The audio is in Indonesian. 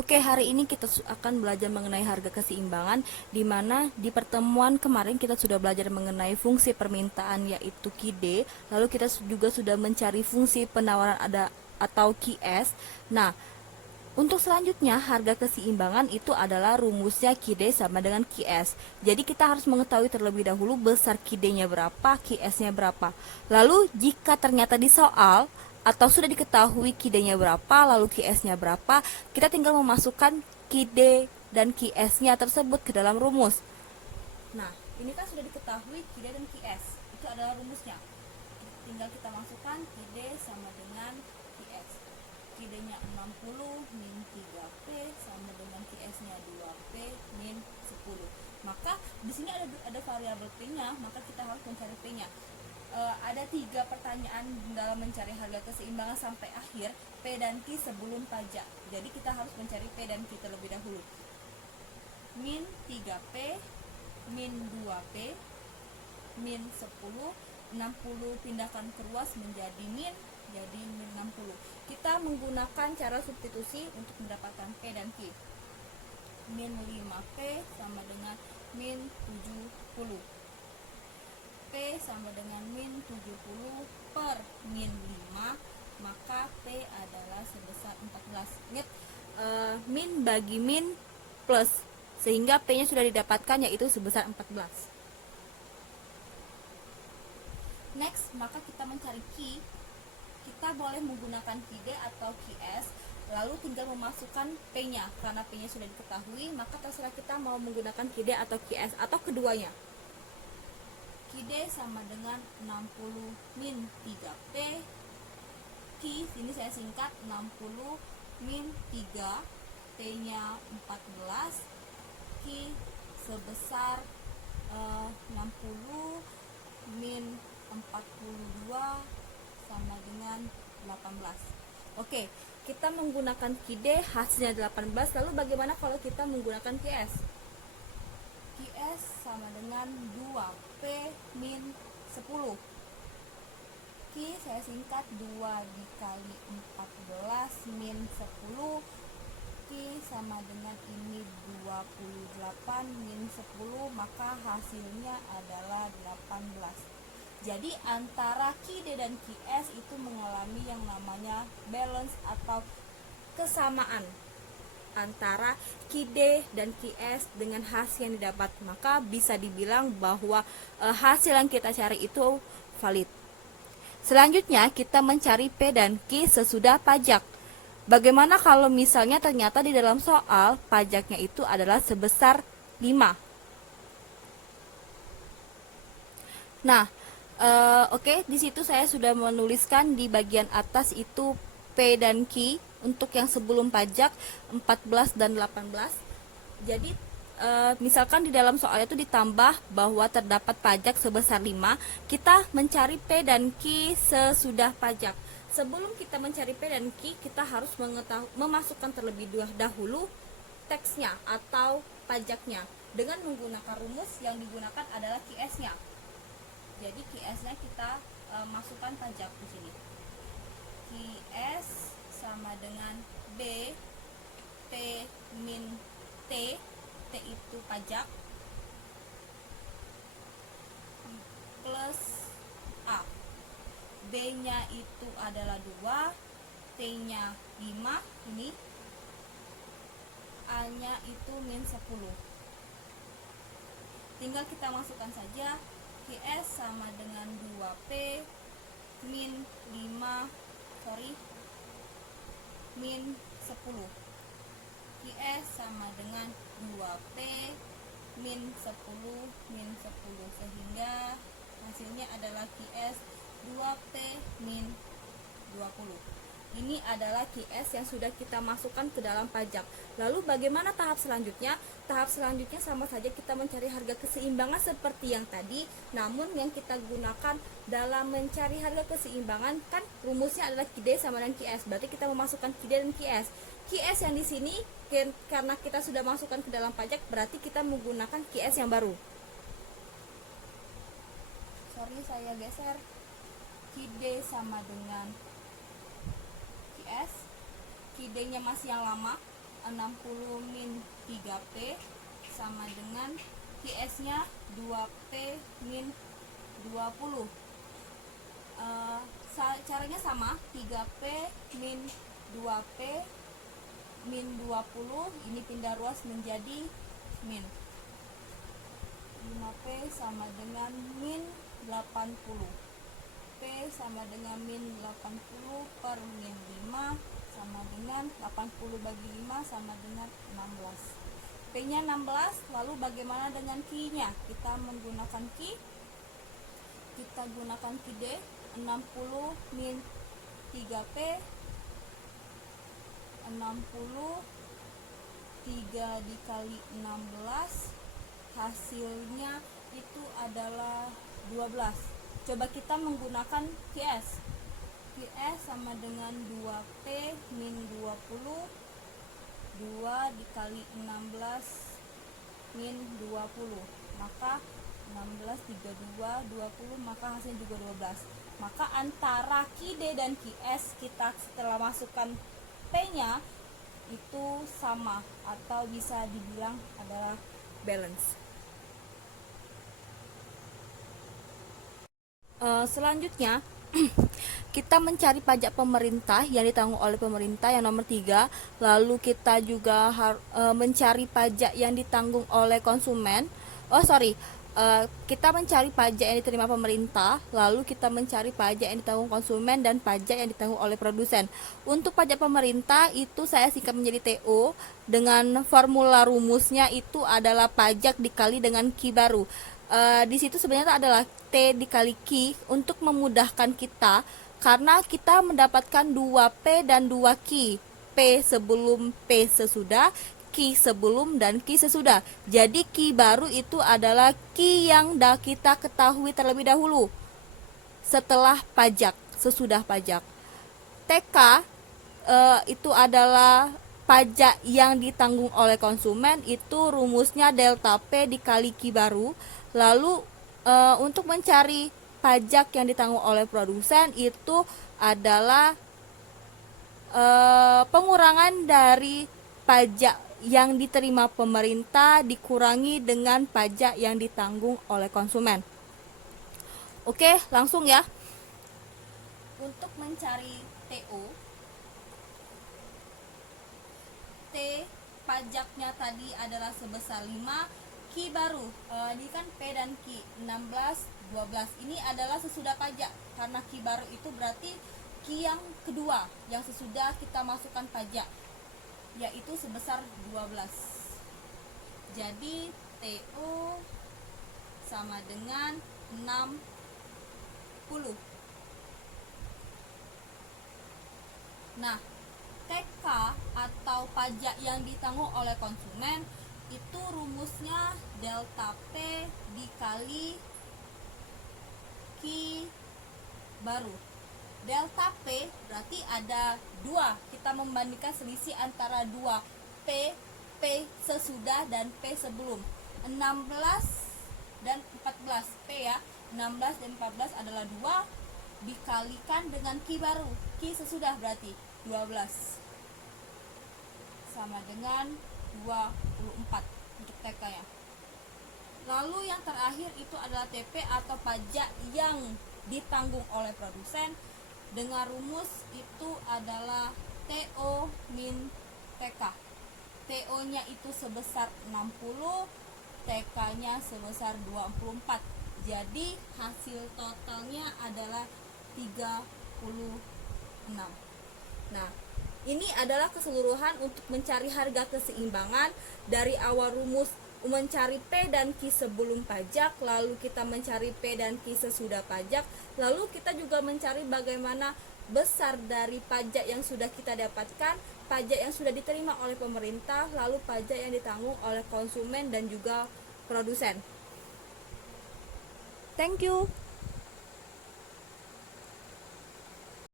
Oke, hari ini kita akan belajar mengenai harga keseimbangan, di mana di pertemuan kemarin kita sudah belajar mengenai fungsi permintaan yaitu QD, lalu kita juga sudah mencari fungsi penawaran ada atau QS. Nah, untuk selanjutnya harga keseimbangan itu adalah rumusnya QD sama dengan QS. Jadi kita harus mengetahui terlebih dahulu besar QD-nya berapa, QS-nya berapa. Lalu jika ternyata di soal atau sudah diketahui QD-nya berapa, lalu QS-nya berapa, kita tinggal memasukkan QD dan QS-nya tersebut ke dalam rumus. Nah, ini kan sudah diketahui QD dan QS. Itu adalah rumusnya. Tinggal kita masukkan QD sama dengan QS. QD-nya 60 min 3P sama dengan QS-nya 2P min 10. Maka di sini ada variabel P-nya, maka kita harus mencari P-nya. Ada 3 pertanyaan dalam mencari harga keseimbangan sampai akhir, P dan Q sebelum pajak. Jadi kita harus mencari P dan Q terlebih dahulu. Min 3P, min 2P, min 10, 60 pindahkan ke ruas menjadi min, jadi min 60. Kita menggunakan cara substitusi untuk mendapatkan P dan Q. Min 5P sama dengan min 70. P sama dengan min 70 per min 5, maka P adalah sebesar 14. Ingat, min bagi min plus, sehingga P-nya sudah didapatkan yaitu sebesar 14. Next, maka kita mencari Q. Kita boleh menggunakan QD atau QS, lalu tinggal memasukkan P-nya. Karena P-nya sudah diketahui, maka terserah kita mau menggunakan QD atau QS atau keduanya. QD sama dengan 60 min 3P. Q, sini saya singkat 60 min 3, P-nya 14. Q sebesar 60 min 42 sama dengan 18. Oke, kita menggunakan QD hasilnya 18. Lalu bagaimana kalau kita menggunakan QS? QS sama dengan 2P min 10. Q saya singkat 2 dikali 14 min 10. Q sama dengan ini 28 min 10, maka hasilnya adalah 18. Jadi antara QD dan QS itu mengalami yang namanya balance atau kesamaan antara QD dan QS dengan hasil yang didapat. Maka bisa dibilang bahwa hasil yang kita cari itu valid. Selanjutnya kita mencari P dan Q sesudah pajak. Bagaimana kalau misalnya ternyata di dalam soal pajaknya itu adalah sebesar 5? Nah, oke, di situ saya sudah menuliskan di bagian atas itu P dan Q untuk yang sebelum pajak 14 dan 18. Jadi misalkan di dalam soal itu ditambah bahwa terdapat pajak sebesar 5, kita mencari P dan Q sesudah pajak. Sebelum kita mencari P dan Q, kita harus memasukkan terlebih dahulu teksnya atau pajaknya dengan menggunakan rumus yang digunakan adalah QS-nya. Jadi QS-nya kita masukkan pajak di sini. QS sama dengan B T min T, T itu pajak, plus A. B-nya itu adalah 2, T-nya 5, ini A-nya itu min 10. Tinggal kita masukkan saja. QS sama dengan 2P min 5, min 10. QS sama dengan 2P min 10 min 10, sehingga hasilnya adalah QS 2P min 20. Ini adalah QS yang sudah kita masukkan ke dalam pajak. Lalu bagaimana tahap selanjutnya? Tahap selanjutnya sama saja kita mencari harga keseimbangan seperti yang tadi, namun yang kita gunakan dalam mencari harga keseimbangan kan rumusnya adalah QD sama dengan QS. Berarti kita memasukkan QD dan QS. QS yang di sini karena kita sudah masukkan ke dalam pajak, berarti kita menggunakan QS yang baru. Sorry, saya geser. QD sama dengan QS. QD-nya masih yang lama, 60 min 3P sama dengan QS nya 2P min 20. Caranya sama, 3P min 2P min 20, ini pindah ruas menjadi min 5P sama dengan min 80, P sama dengan min 80 per min 5 sama dengan 80 bagi 5 sama dengan 16. P nya 16, lalu bagaimana dengan Q nya? Kita menggunakan Q, kita gunakan Q D, 60 min 3P, 60 3 dikali 16, hasilnya itu adalah 12. Coba kita menggunakan QS. QS sama dengan 2P min 20, 2 dikali 16 min 20, maka 16 32 20, maka hasilnya juga 12. Maka antara QD dan QS kita setelah masukkan P nya itu sama atau bisa dibilang adalah balance. Selanjutnya kita mencari pajak pemerintah yang ditanggung oleh pemerintah yang nomor 3. Lalu kita juga mencari pajak yang ditanggung oleh konsumen. Kita mencari pajak yang diterima pemerintah, lalu kita mencari pajak yang ditanggung konsumen dan pajak yang ditanggung oleh produsen. Untuk pajak pemerintah itu saya singkat menjadi TO, dengan formula rumusnya itu adalah pajak dikali dengan Q baru. Di situ sebenarnya adalah T dikali Q untuk memudahkan kita, karena kita mendapatkan 2P dan 2Q, P sebelum P sesudah, Q sebelum dan Q sesudah. Jadi Q baru itu adalah Q yang kita ketahui terlebih dahulu setelah pajak, sesudah pajak. TK itu adalah pajak yang ditanggung oleh konsumen, itu rumusnya delta P dikali Q baru. Lalu untuk mencari pajak yang ditanggung oleh produsen itu adalah pengurangan dari pajak yang diterima pemerintah dikurangi dengan pajak yang ditanggung oleh konsumen. Oke, langsung ya. Untuk mencari TO, T pajaknya tadi adalah sebesar 5, Q baru, ini kan P dan Q, 16, 12. Ini adalah sesudah pajak, karena Q baru itu berarti Q yang kedua, yang sesudah kita masukkan pajak, yaitu sebesar 12. Jadi TO sama dengan 60. Nah, TK atau pajak yang ditanggung oleh konsumen itu rumusnya delta P dikali Q baru. Delta P berarti ada 2, kita membandingkan selisih antara 2 P, P sesudah dan P sebelum. 16 dan 14, P ya, 16 dan 14 adalah 2 dikalikan dengan Q baru, Q sesudah berarti 12 sama dengan 24 untuk TK ya. Lalu yang terakhir itu adalah TP atau pajak yang ditanggung oleh produsen, dengan rumus itu adalah TO min TK. TO nya itu sebesar 60, TK nya sebesar 24. Jadi hasil totalnya adalah 36. Nah, ini adalah keseluruhan untuk mencari harga keseimbangan dari awal rumus mencari P dan Q sebelum pajak, lalu kita mencari P dan Q sesudah pajak, lalu kita juga mencari bagaimana besar dari pajak yang sudah kita dapatkan, pajak yang sudah diterima oleh pemerintah, lalu pajak yang ditanggung oleh konsumen dan juga produsen. Thank you.